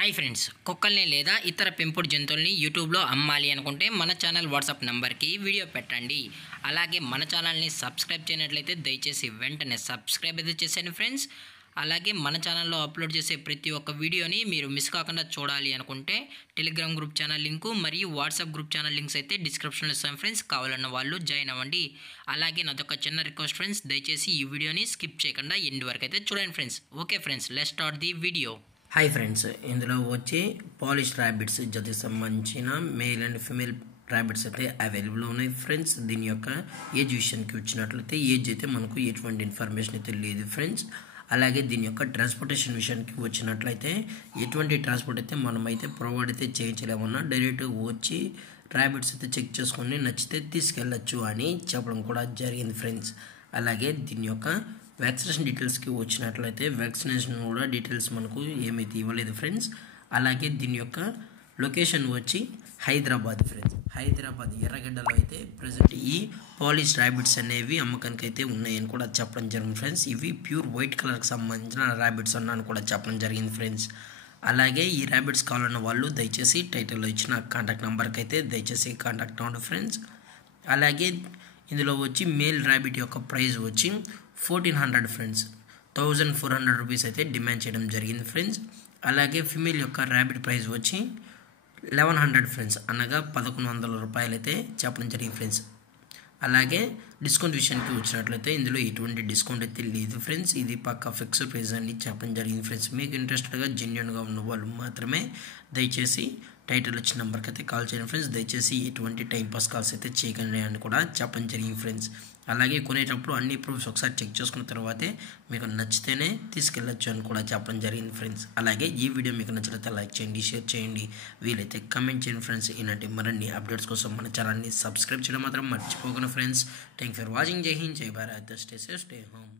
Hi friends, కుక్కల్ని లేదా ఇతర పెంపుడు జంతువుల్ని యూట్యూబ్లో అమ్మాలి అనుకుంటే మన ఛానల్ వాట్సాప్ నెంబర్కి వీడియో పెట్టండి. అలాగే మన ఛానల్ని సబ్స్క్రైబ్ చేయనట్లయితే దయచేసి వెంటనే సబ్స్క్రైబ్ అయితే చేసేయండి ఫ్రెండ్స్. అలాగే మన ఛానల్లో అప్లోడ్ చేసే ప్రతి ఒక్క వీడియోని మీరు మిస్ కాకుండా చూడాలి అనుకుంటే టెలిగ్రామ్ గ్రూప్ ఛానల్ లింకు మరియు వాట్సాప్ గ్రూప్ ఛానల్ లింక్స్ అయితే డిస్క్రిప్షన్లో ఇస్తాం ఫ్రెండ్స్. కావాలన్న వాళ్ళు జాయిన్ అవ్వండి. అలాగే నాదొక చిన్న రిక్వెస్ట్ ఫ్రెండ్స్, దయచేసి ఈ వీడియోని స్కిప్ చేయకుండా ఎండ్ వరకు అయితే చూడండి friends. Okay friends, let's start the video. Hi friends, ఇందులో వచ్చి పాలిష్ ర్యాబిట్స్ జతకి సంబంధించిన మేల్ అండ్ ఫిమేల్ ర్యాబిట్స్ అయితే అవైలబుల్ ఉన్నాయి ఫ్రెండ్స్. దీని యొక్క ఏజ్ విషయానికి వచ్చినట్లయితే ఏజ్ అయితే మనకు ఎటువంటి ఇన్ఫర్మేషన్ అయితే లేదు ఫ్రెండ్స్. అలాగే దీని యొక్క ట్రాన్స్పోర్టేషన్ విషయానికి వచ్చినట్లయితే ఎటువంటి ట్రాన్స్పోర్ట్ అయితే మనమైతే ప్రొవైడ్ అయితే చేయించలేమన్నా, డైరెక్ట్ వచ్చి ర్యాబిట్స్ అయితే చెక్ చేసుకొని నచ్చితే తీసుకెళ్ళచ్చు అని చెప్పడం కూడా జరిగింది ఫ్రెండ్స్. అలాగే దీని యొక్క వ్యాక్సినేషన్ డీటెయిల్స్కి వచ్చినట్లయితే వ్యాక్సినేషన్ కూడా డీటెయిల్స్ మనకు ఏమైతే ఇవ్వలేదు ఫ్రెండ్స్. అలాగే దీని యొక్క లొకేషన్ వచ్చి హైదరాబాద్ ఫ్రెండ్స్. హైదరాబాద్ ఎర్రగడ్డలో అయితే ప్రజెంట్ ఈ పాలిష్ ర్యాబిట్స్ అనేవి అమ్మకానికి అయితే ఉన్నాయని కూడా చెప్పడం జరిగింది ఫ్రెండ్స్. ఇవి ప్యూర్ వైట్ కలర్కి సంబంధించిన ర్యాబిట్స్ అన్నాను కూడా చెప్పడం జరిగింది ఫ్రెండ్స్. అలాగే ఈ ర్యాబిట్స్ కావాలన్న వాళ్ళు దయచేసి టైటిల్లో ఇచ్చిన కాంటాక్ట్ నెంబర్కి అయితే దయచేసి కాంటాక్ట్ అవ్వండి ఫ్రెండ్స్. అలాగే ఇందులో వచ్చి మేల్ ర్యాబిట్ యొక్క ప్రైస్ వచ్చి 1400 ఫ్రెండ్స్, 1400 రూపీస్ అయితే డిమాండ్ చేయడం జరిగింది ఫ్రెండ్స్. అలాగే ఫిమేల్ యొక్క ర్యాబిట్ ప్రైస్ వచ్చి 1100 ఫ్రెండ్స్, అనగా 1100 రూపాయలు అయితే చెప్పడం జరిగింది ఫ్రెండ్స్. అలాగే డిస్కౌంట్ విషయానికి వచ్చినట్లయితే ఇందులో ఎటువంటి డిస్కౌంట్ అయితే లేదు ఫ్రెండ్స్. ఇది పక్కా ఫిక్స్డ్ ప్రైస్ అని చెప్పడం జరిగింది ఫ్రెండ్స్. మీకు ఇంట్రెస్టెడ్గా జెన్యున్గా ఉన్న వాళ్ళు మాత్రమే దయచేసి టైటిల్ వచ్చిన నెంబర్కి అయితే కాల్ చేయండి ఫ్రెండ్స్. దయచేసి ఎటువంటి టైంపాస్ కాల్స్ అయితే చేయకండి అని కూడా చెప్పడం జరిగింది ఫ్రెండ్స్. అలాగే కొనేటప్పుడు అన్ని ప్రూఫ్స్ ఒకసారి చెక్ చేసుకున్న తర్వాతే మీకు నచ్చితేనే తీసుకెళ్ళచ్చు అని కూడా చెప్పడం జరిగింది ఫ్రెండ్స్. అలాగే ఈ వీడియో మీకు నచ్చినట్లయితే లైక్ చేయండి, షేర్ చేయండి, వీలైతే కమెంట్ చేయండి ఫ్రెండ్స్. ఇలాంటి మరిన్ని అప్డేట్స్ కోసం మన ఛానల్ని సబ్స్క్రైబ్ చేయడం మాత్రం మర్చిపోకండి ఫ్రెండ్స్. Thank for watching. జై హింద్, జై Bharat, stay safe, stay home.